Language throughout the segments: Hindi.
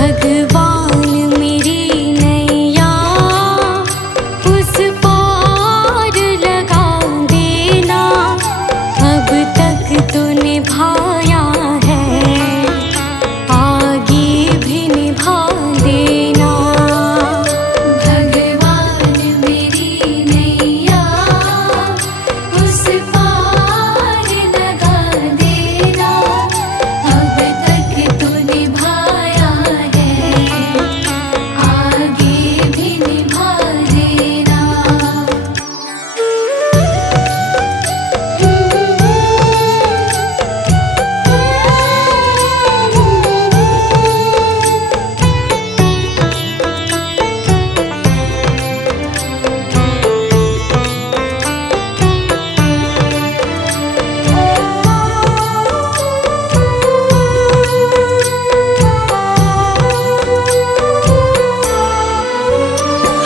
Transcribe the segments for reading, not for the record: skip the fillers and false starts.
भगवान मेरी नैया उस पार लगा देना, अब तक तो निभाया है, आगे भी निभा देना। भगवान मेरी नैया उस पार लगा देना, अब तक तो निभाया है, आगे भी निभा देना।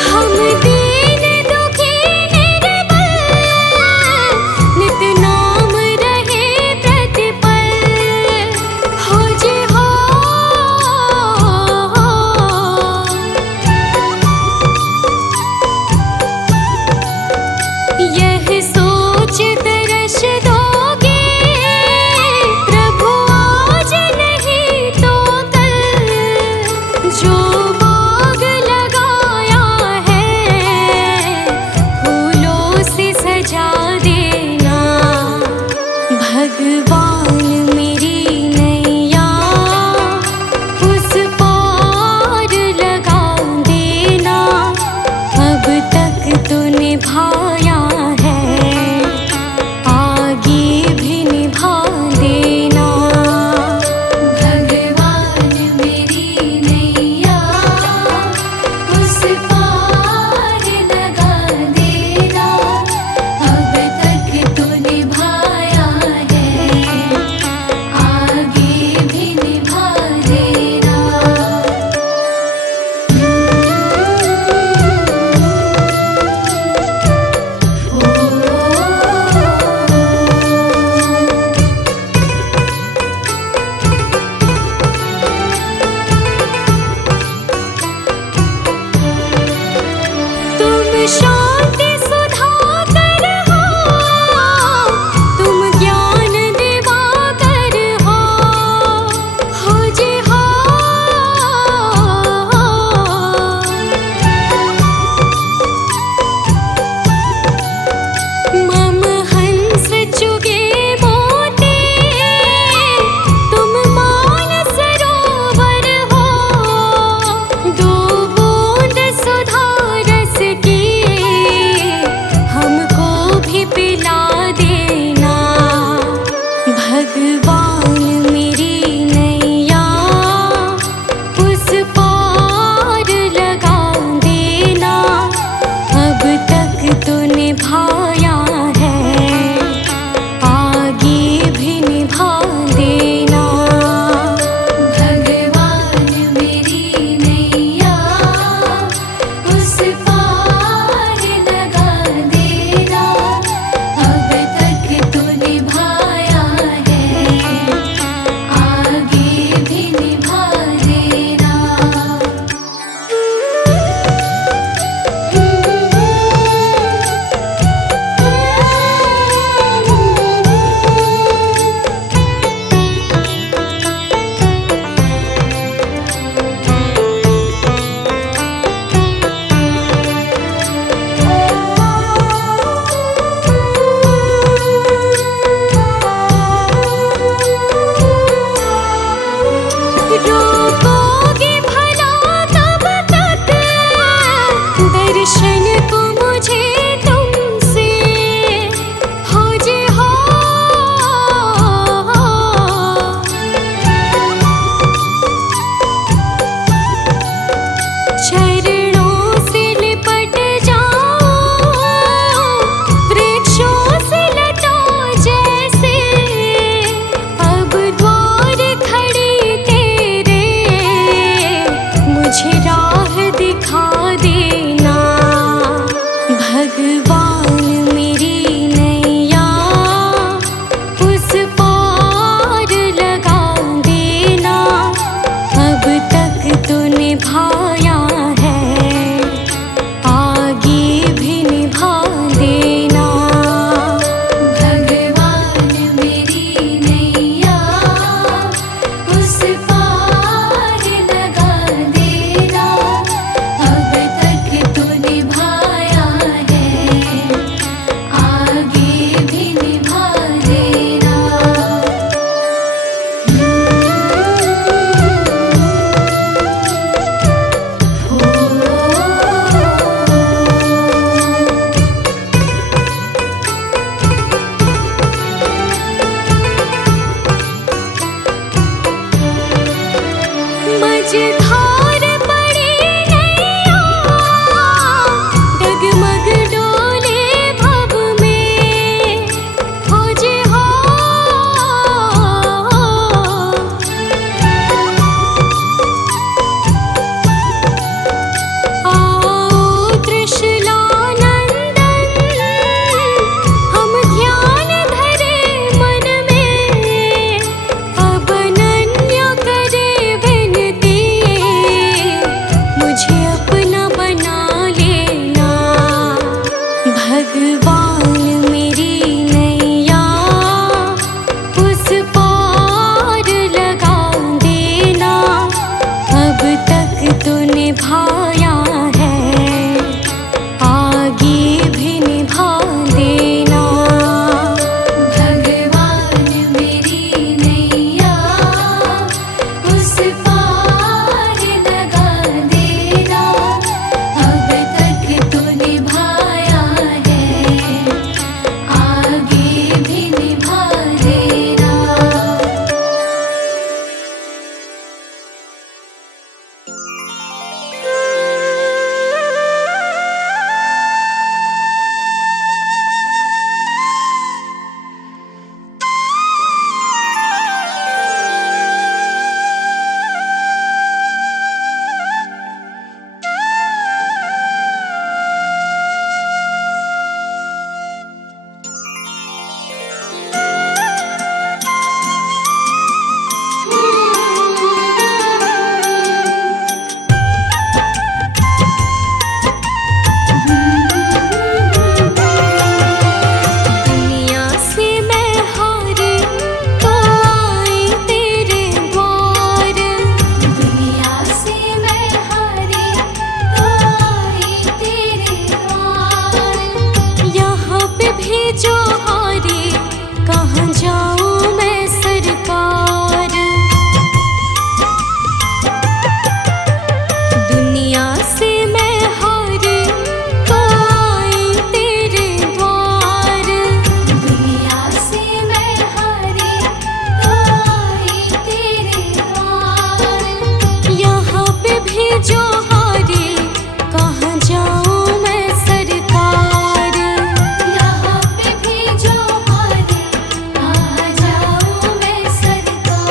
हम दीन दुखी निर्बल, नित नाम रहे प्रतिपल, हो जी हो। यह सोच तरस दोगे प्रभु आज नहीं तो कल, जो बाग लगाया है फूलों से सजा देना। भगवान मेरी नैया उस पार लगा देना, अब तक तो निभाया है, आगे भी निभा देना। भगवान मेरी नैया उस पार लगा देना, अब तक तो निभाया है, आगे भी निभा देना। तुम शांति सुधाकर हो, तुम ज्ञान दिवाकर हो जी हो। मम हंस चुगे मोती, तुम मान सरोवर हो, दो बूंद सुधा रस की हमको भी पिला देना। भगवान मेरी नैया उस पार लगा देना, अब तक तो निभाया है, आगे भी निभा देना। भगवान मेरी नैया उस पार लगा देना, अब तक तो निभाया है, आगे भी निभा देना। निभाया है, आगे भी निभा देना। भगवान मेरी नैया उस पार लगा देना, अब तक तो निभाया है, आगे भी निभा देना। मझधार पड़ी नैया, डगमग डोले भव में, खोजे हो आओ त्रिशूलानंदन, हम ध्यान धरे मन में, अब अनन्य करे विनती, मुझे अपना बना लेना। भगवान मेरी नैया उस पार लगा देना, अब तक तो निभाया है, आगे भी निभा देना। भगवान मेरी नैया उस पार लगा देना, अब तक तो निभाया है, आगे भी निभा देना। दुनिया से मैं हारी तो आई तेरे द्वार, दुनिया से मैं हारी तो आई तेरे द्वार। यहाँ पे भी जो हारी, कहाँ जाऊँ मैं सरकार। दुनिया से मैं हारी तो आई तेरे द्वार, दुनिया से मैं हारी तो आई तेरे द्वार। यहाँ पे भी जो हारी, कहाँ जाऊँ मैं सरकार। यहाँ पे भी जो हारी, कहाँ जाऊँ मैं सरकार।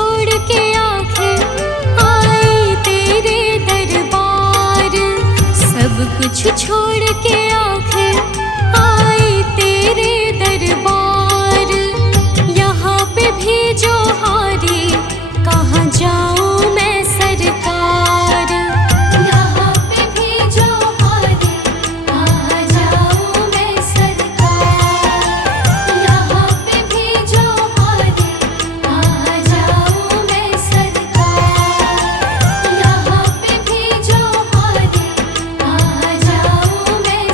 छोड़ के आखिर आई तेरे दरबार, सब कुछ छोड़ के आखिर आई तेरे दरबार। यहाँ पे भी जो हारी कहाँ जाऊँ मैं सरकार, यहाँ पे भी जो हारी कहाँ जाऊँ मैं सरकार, यहाँ पे भी जो हारी कहाँ जाऊँ मैं सरकार, यहाँ पे भी जो हारी कहाँ जाऊँ मैं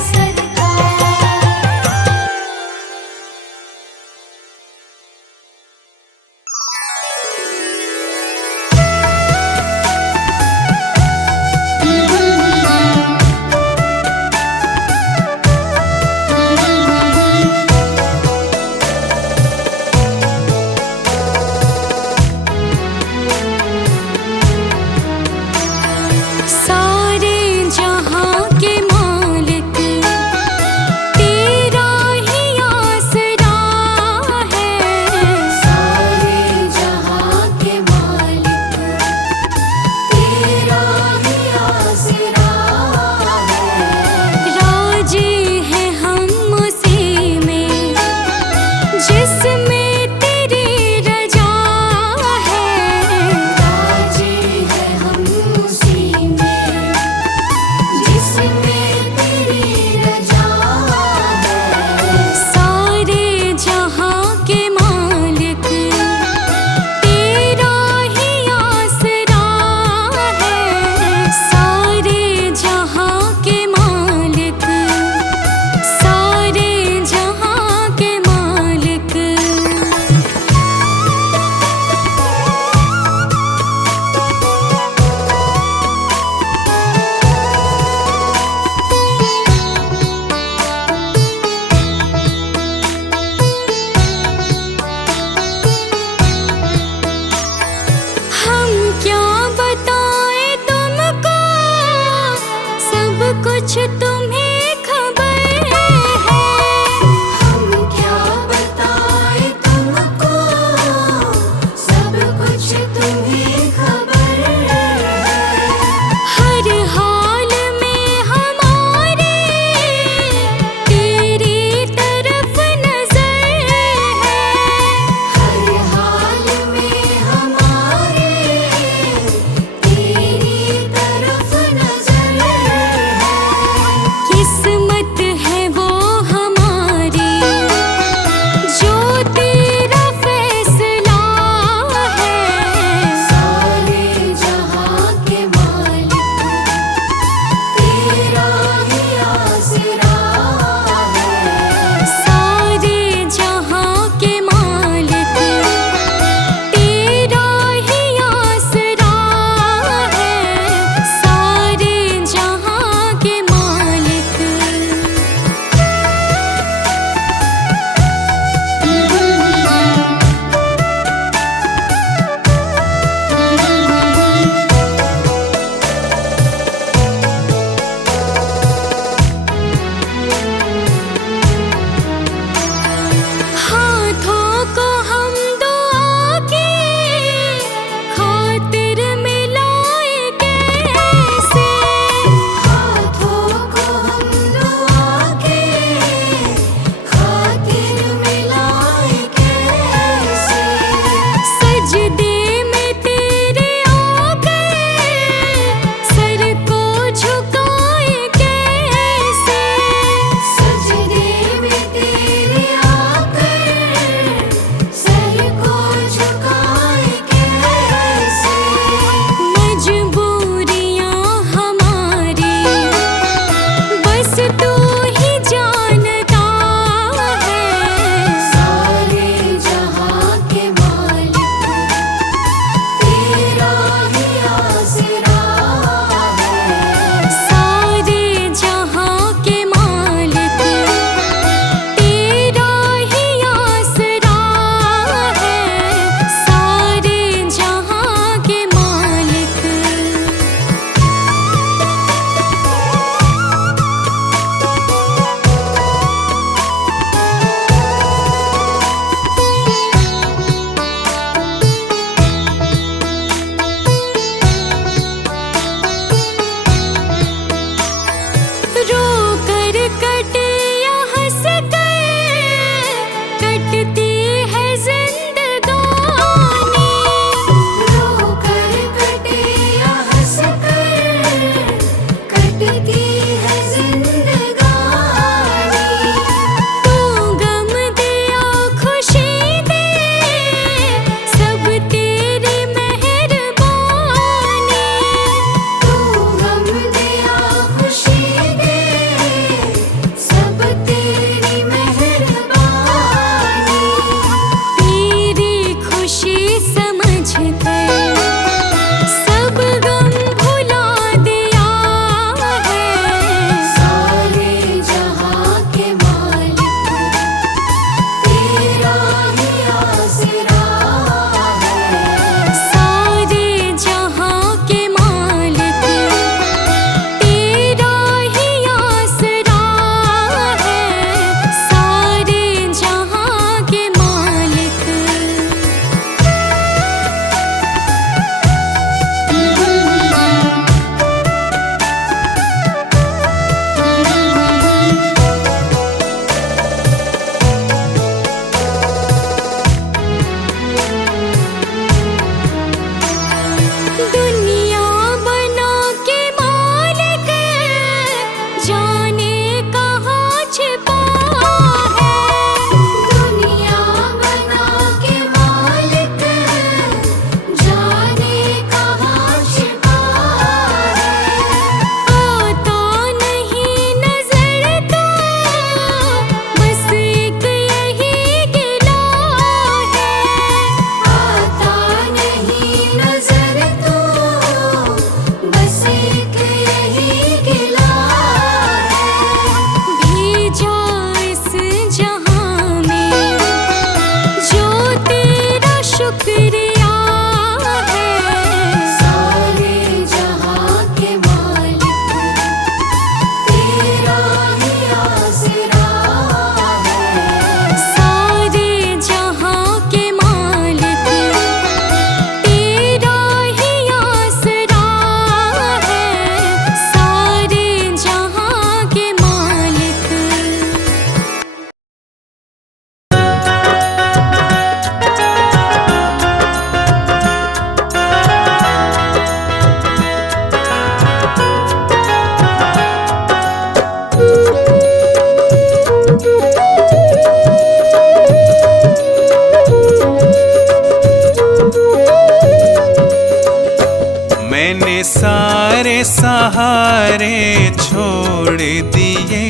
मैंने सारे सहारे छोड़ दिए,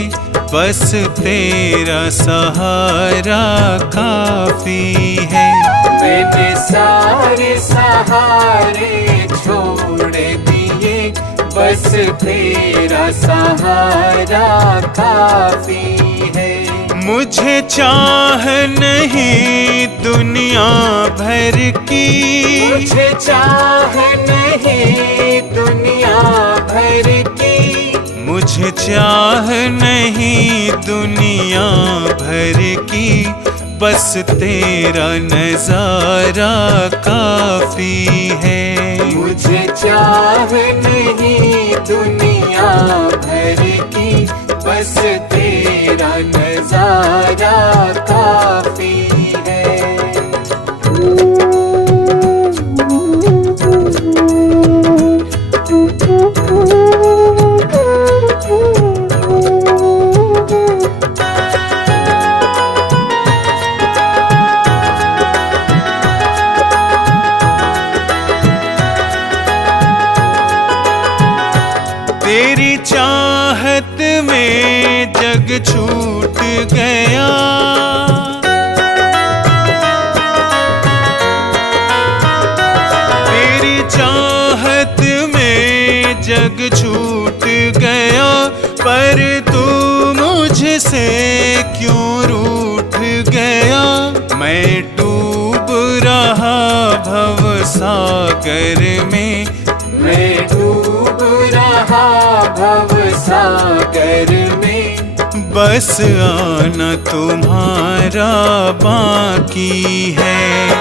बस तेरा सहारा काफी है। मैंने सारे सहारे छोड़ दिए, बस तेरा सहारा काफी है। मुझे चाह नहीं दुनिया भर की, मुझे चाह नहीं दुनिया भर की, मुझे चाह नहीं दुनिया भर की, बस तेरा नजारा काफी है। मुझे चाह नहीं दुनिया भर की, बस तेरा नजारा काफी है। तेरी चाहत में जग छूट गया, तेरी चाहत में जग छूट गया, पर तू मुझसे क्यों रूठ गया। मैं डूब रहा भव सागर में, मैं डूब रहा भव सागर में, बस आना तुम्हारा बाकी है।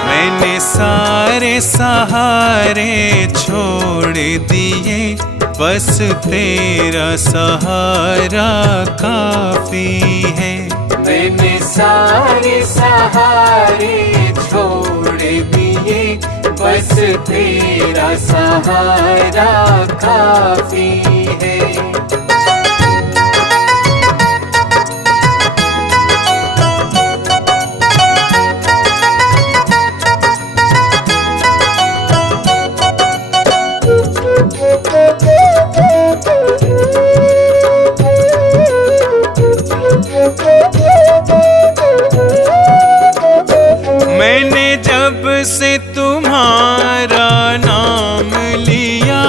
मैंने सारे सहारे छोड़ दिए, बस तेरा सहारा काफी है। मैंने सारे सहारे छोड़ दिए, बस तेरा सहारा काफी है। मैंने जब से तुम्हारा नाम लिया,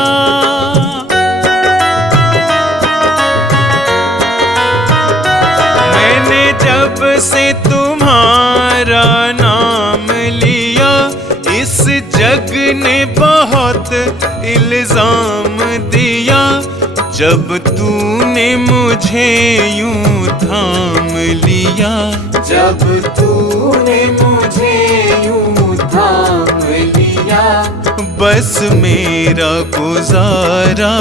मैंने जब से तुम्हारा नाम लिया, इस जग ने बहुत इल्जाम दिया। जब तूने मुझे यूं थाम लिया, जब तूने मुझे यूं थाम लिया, बस मेरा गुजारा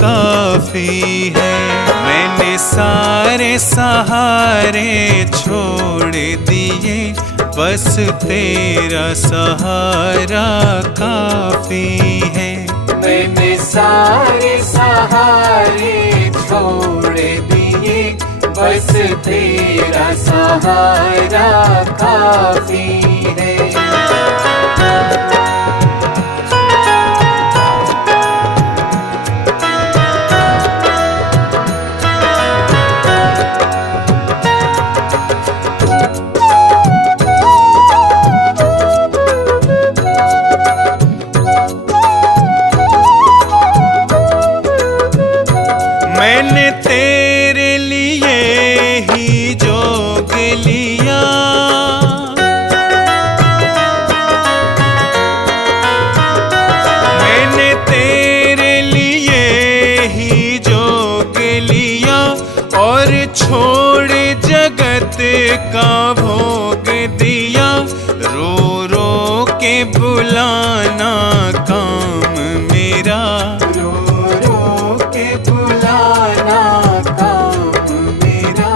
काफी है। मैंने सारे सहारे छोड़ दिए, बस तेरा सहारा काफी है। मैंने सारे सहारे छोड़ दिए, बस तेरा सहारा काफी है। मैंने तेरे लिए ही जोग लिया, मैंने तेरे लिए ही जोग लिया, और छोड़ जगत का भोग दिया। रो रो के बुलाना काम मेरा, रो रो के बुलाना काम मेरा,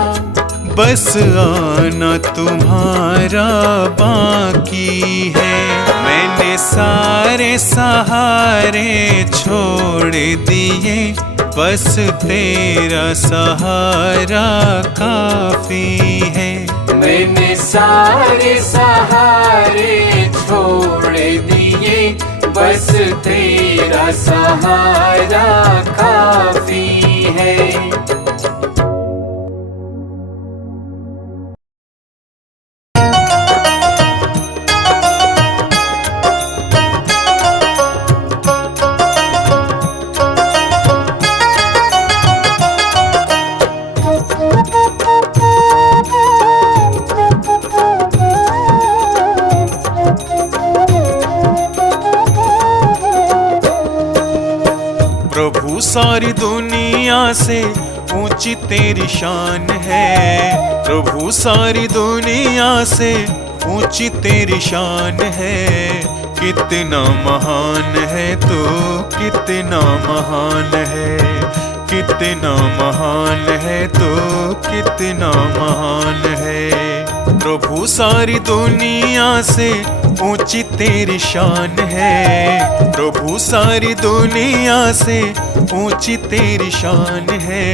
बस आना तुम्हारा बाकी है। मैंने सारे सहारे छोड़ दिए, बस तेरा सहारा काफी है। मैंने सारे सहारे छोड़ दिए, बस तेरा तेरा सहारा काफी है। प्रभु सारी दुनिया से ऊंची तेरी शान है। प्रभु सारी दुनिया से ऊंची तेरी शान है। कितना महान है तो कितना महान है। कितना महान है तो कितना महान है। प्रभु सारी दुनिया से ऊंची तेरी शान है। प्रभु सारी दुनिया से ऊंची तेरी शान है।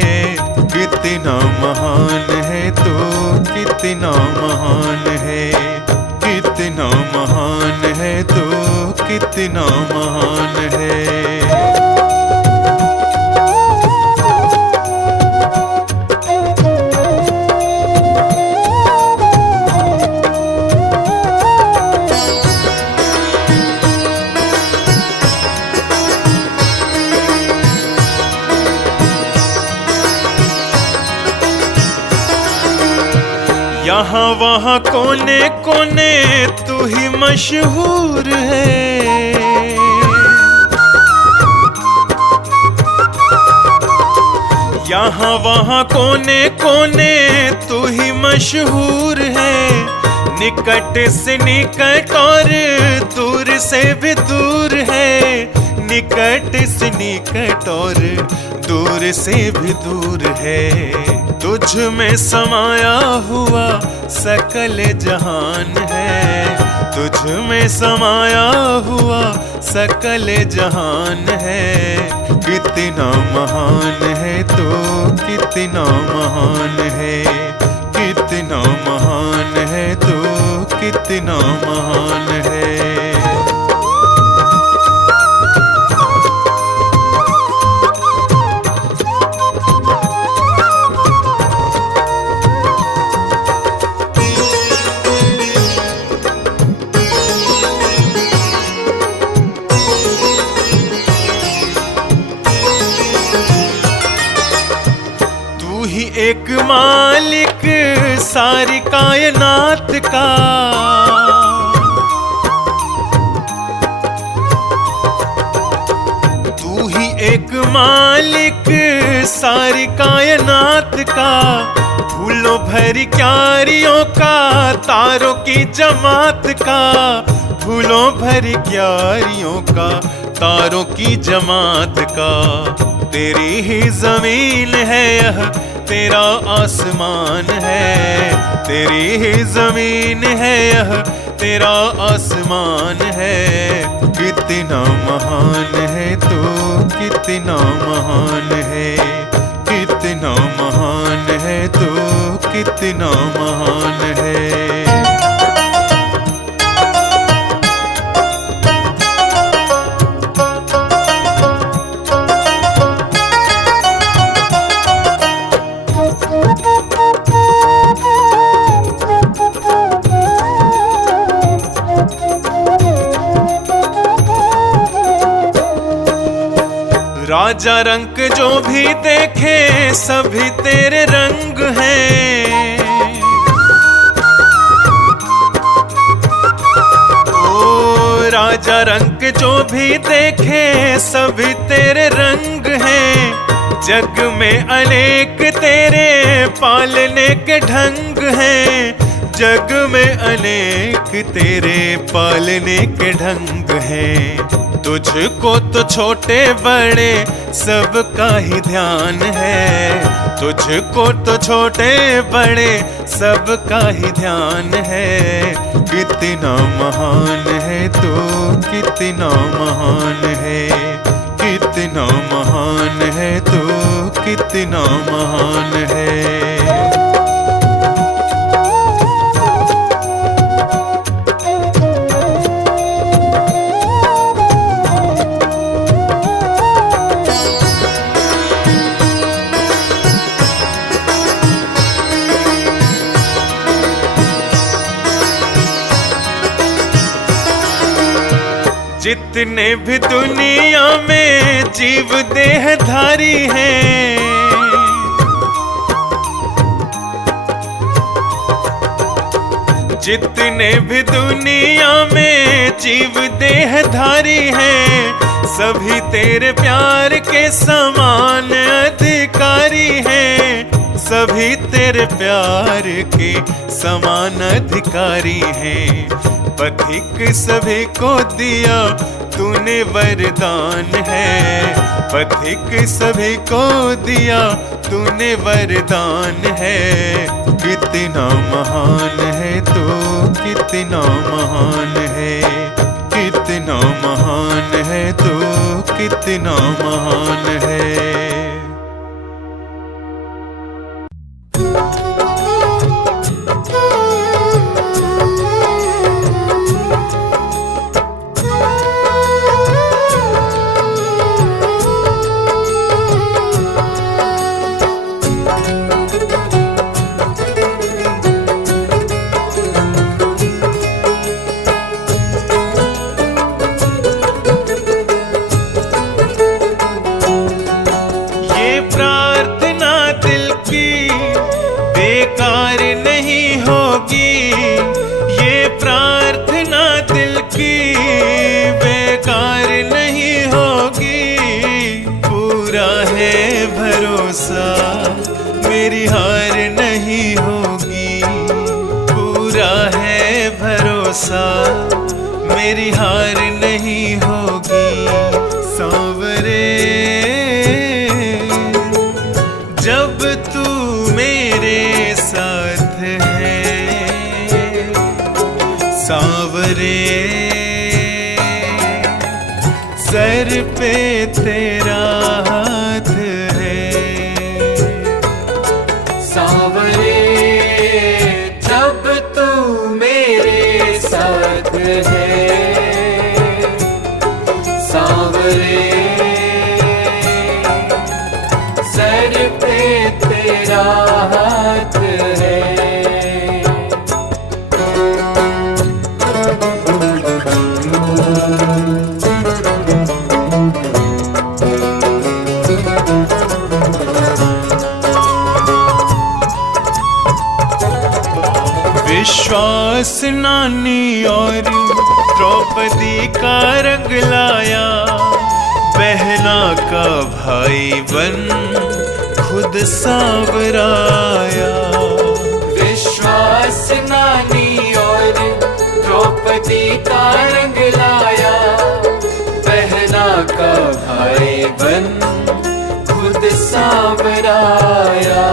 कितना महान है तो कितना महान है। कितना महान है तो कितना महान है। यहाँ वहाँ कोने कोने तू ही मशहूर है। यहाँ वहाँ कोने कोने तू ही मशहूर है। निकट से निकट और दूर से भी दूर है। निकट से निकट और दूर से भी दूर है। तुझ में समाया हुआ सकल जहान है। तुझ में समाया हुआ सकल जहान है। कितना महान है तो कितना महान है। कितना महान है तो कितना महान है। एक मालिक सारी कायनात का। तू ही एक मालिक सारी कायनात का। फूलों भरी क्यारियों का तारों की जमात का। फूलों भरी क्यारियों का तारों की जमात का। तेरी ही जमीन है यह तेरा आसमान है। तेरी ही जमीन है यह तेरा आसमान है। कितना महान है तो कितना महान है। कितना महान है तो कितना महान है। राजा रंग जो भी देखे सभी तेरे रंग हैं। ओ राजा रंग जो भी देखे सभी तेरे रंग हैं। जग में अनेक तेरे पालने के ढंग हैं। जग में अनेक तेरे पालने के ढंग हैं। तुझको तो छोटे बड़े सबका ही ध्यान है। तुझको तो छोटे बड़े सबका ही ध्यान है। कितना महान है तो कितना महान है। कितना महान है तो कितना महान है। जितने भी दुनिया में जीव देहधारी हैं, जितने भी दुनिया में जीव देहधारी हैं, सभी तेरे प्यार के समान अधिकारी हैं, सभी तेरे प्यार के समान अधिकारी हैं। पथिक सभी को दिया तूने वरदान है, पथिक सभी को दिया तूने वरदान है। कितना महान है तो कितना महान है, कितना महान है तो कितना महान है। बेकार नहीं होगी, ये प्रार्थना दिल की बेकार नहीं होगी। पूरा है भरोसा मेरी हार नहीं होगी, पूरा है भरोसा मेरी हार नहीं होगी। सांवरे जब तू मेरे साथ है, सांवरे सर पे तेरा हाथ है। सांवरे जब तू मेरे साथ है, सांवरे सर पे तेरा हाथ है। विश्वास नानी और द्रौपदी का रंग लाया, बहना का भाई बन खुद सांवराया। विश्वास नानी और द्रौपदी का रंग लाया, बहना का भाई बन खुद सांवराया।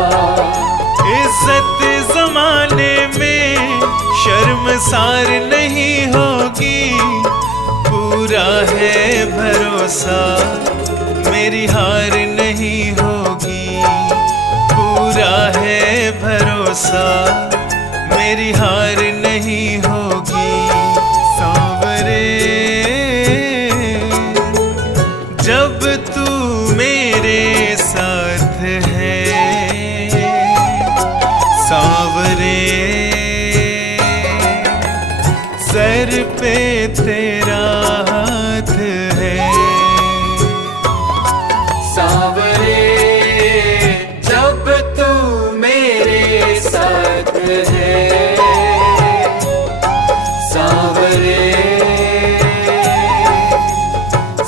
इज्जत जमाने में शर्मसार नहीं होगी, पूरा है भरोसा मेरी हार नहीं होगी, पूरा है भरोसा मेरी हार नहीं होगी। सांवरे जब तू मेरे साथ है, सांवरे सर पे तेरा हाथ है। सांवरे जब तू मेरे साथ है, सांवरे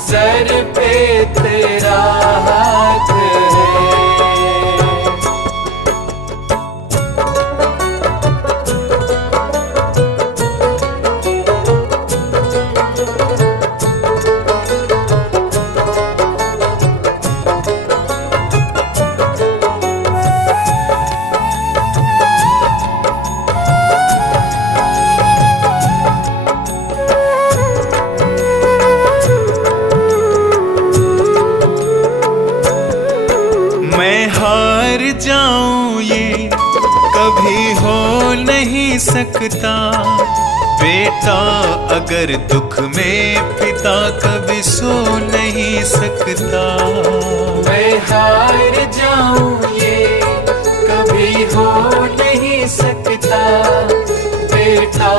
सर पे तेरा हाथ है। हार जाऊं ये कभी हो नहीं सकता, बेटा अगर दुख में पिता कभी सो नहीं सकता। मैं हार जाऊं ये कभी हो नहीं सकता, बेटा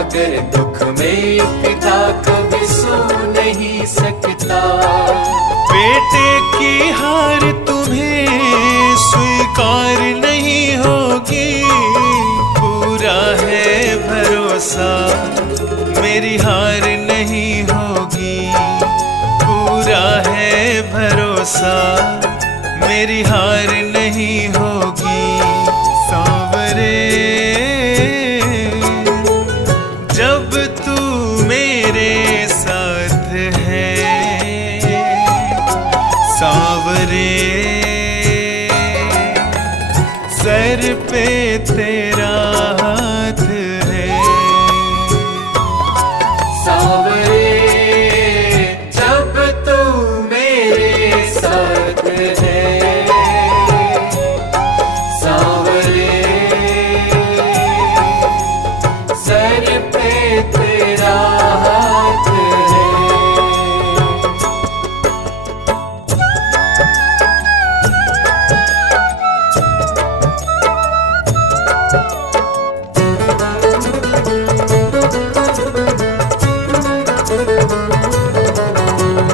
अगर दुख में पिता कभी सो बेटे की हार तुम्हें स्वीकार नहीं होगी, पूरा है भरोसा मेरी हार नहीं होगी, पूरा है भरोसा मेरी हार नहीं होगी। सांवरे जब तू मेरे साथ है, सांवरे सर पे तेरा हाथ है। सांवरे जब तू मेरे साथ है, सांवरे सर पे तेरा हाथ है।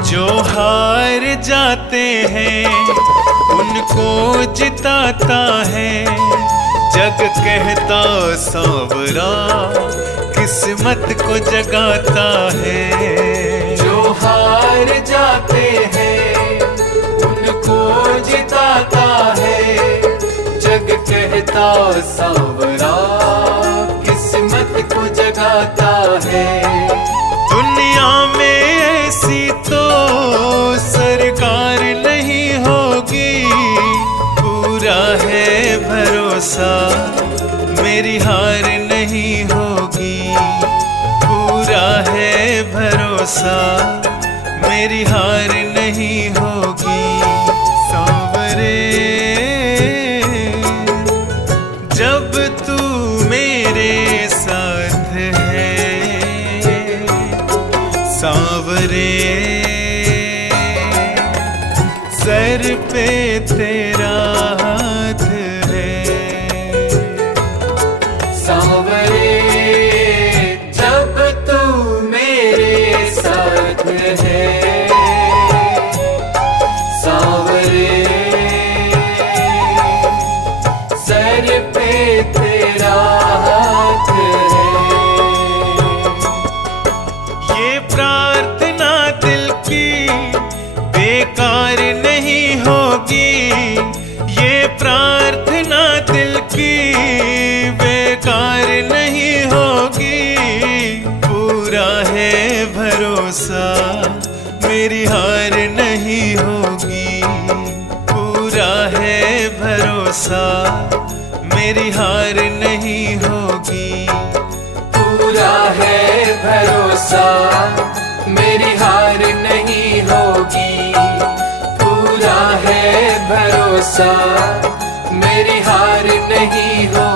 जो हार जाते हैं उनको जिताता है, जग कहता सांवरा किस्मत को जगाता है। जो हार जाते हैं उनको जिताता है, जग कहता सांवरा किस्मत को जगाता है। दुनिया में ऐसी तो सरकार नहीं होगी, पूरा है भरोसा मेरी हार नहीं होगी, पूरा है भरोसा मेरी हार नहीं होगी। सांवरे जब तू मेरे साथ है, सांवरे सर पे तेरा हाथ है। सांवरे जब तू मेरे साथ है, सांवरे सर पे तेरा हाथ है। ये प्रार्थना दिल की बेकार नहीं होगी, ये प्रार्थना दिल की बेकार नहीं होगी, पूरा है भरोसा मेरी हार नहीं होगी, पूरा है भरोसा मेरी हार नहीं होगी, पूरा है भरोसा मेरी हार नहीं होगी, पूरा है भरोसा मेरी हार नहीं होगी।